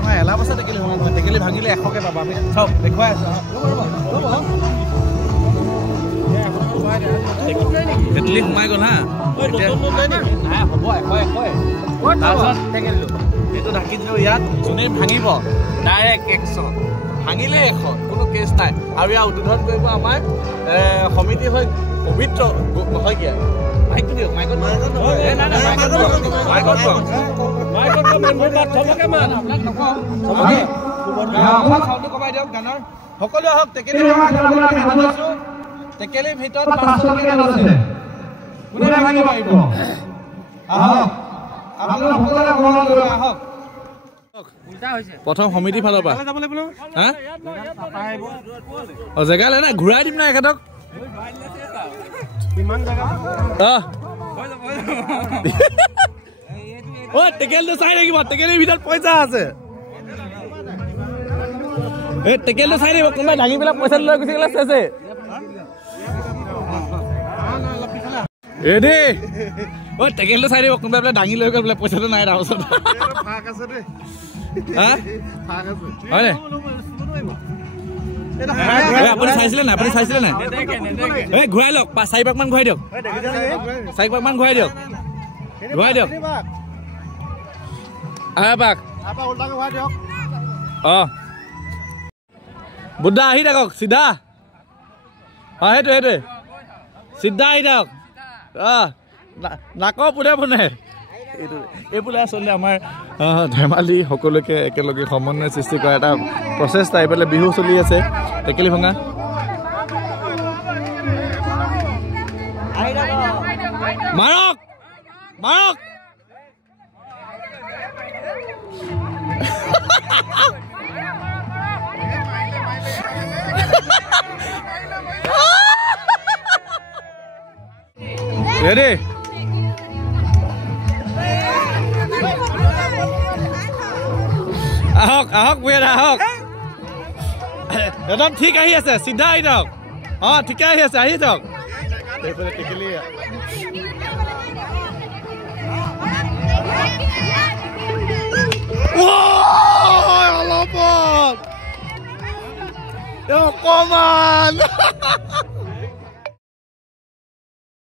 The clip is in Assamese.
ৰঙা এলা বছৰ টেকেলি ভঙা নহয় টেকেলি ভাঙিলে 100কে পাবা আমি চাওক দেখুৱাই আছো টেকেলি সোমাই গ'ল হা হ'ব 100 তাৰপিছত টেকেলিটো এইটো ঢাকি দিলোঁ ইয়াত যোনে ভাঙিব ডাইৰেক্ট 100 ভাঙিলে 100 কোনো কেছ নাই আৰু ইয়াৰ উদ্বোধন কৰিব আমাৰ সমিতি হৈ পবিত্ৰ হয় কি মাইকটো দিয়ক মাইকত কমাই দিয়ক গানৰ সকলো আহক টেকেলি টেকেলিৰ ভিতৰত 500 টকা আছে কোনে ভাঙিব পাৰিব আহক আপোনালোক সকলোৱে গ্ৰহণ কৰিব আহক প্ৰথম সমিতি ফালৰ পৰা জেগা লৈ নাই ঘূৰাই দিম না এখেতক টেকেলটো চাই থাকিব টেকেলিৰ ভিতৰত পইচা আছে এই টেকেলটো চাই থাকিব কোনোবাই দাঙি পেলাই পইচা লৈ গুচি গ'লে চেছে এদে ঐ টেকেলটো চাই দিব কোনোবাই পেলাই দাঙি লৈ গ'ল বোলে পইচাটো নাই তাৰ ওচৰত হয় আপুনি চাইছিলে নাই আপুনি চাইছিলে নাই এই ঘূৰাই লওক 4 পাক মান ঘূৰাই দিয়ক 4 পাক মান ঘূৰাই দিয়ক পাক বুদ্ধা আহি থাকক চিধা সেইটোৱে চিধা আহি থাকক নাকৰ পোনে পোনে এইবোলে আচলতে আমাৰ ধেমালি সকলোকে একেলগে সমন্বয় সৃষ্টি কৰা এটা প্ৰচেষ্টা এইফালে বিহু চলি আছে টেকেলি ভঙা মাৰক মাৰক ৰেডি আহক আহক বুঢ়া আহক একদম ঠিক আহি আছে চিধা আহি যাওক ঠিকে আহি আছে আহি যাওক অলপত অকমান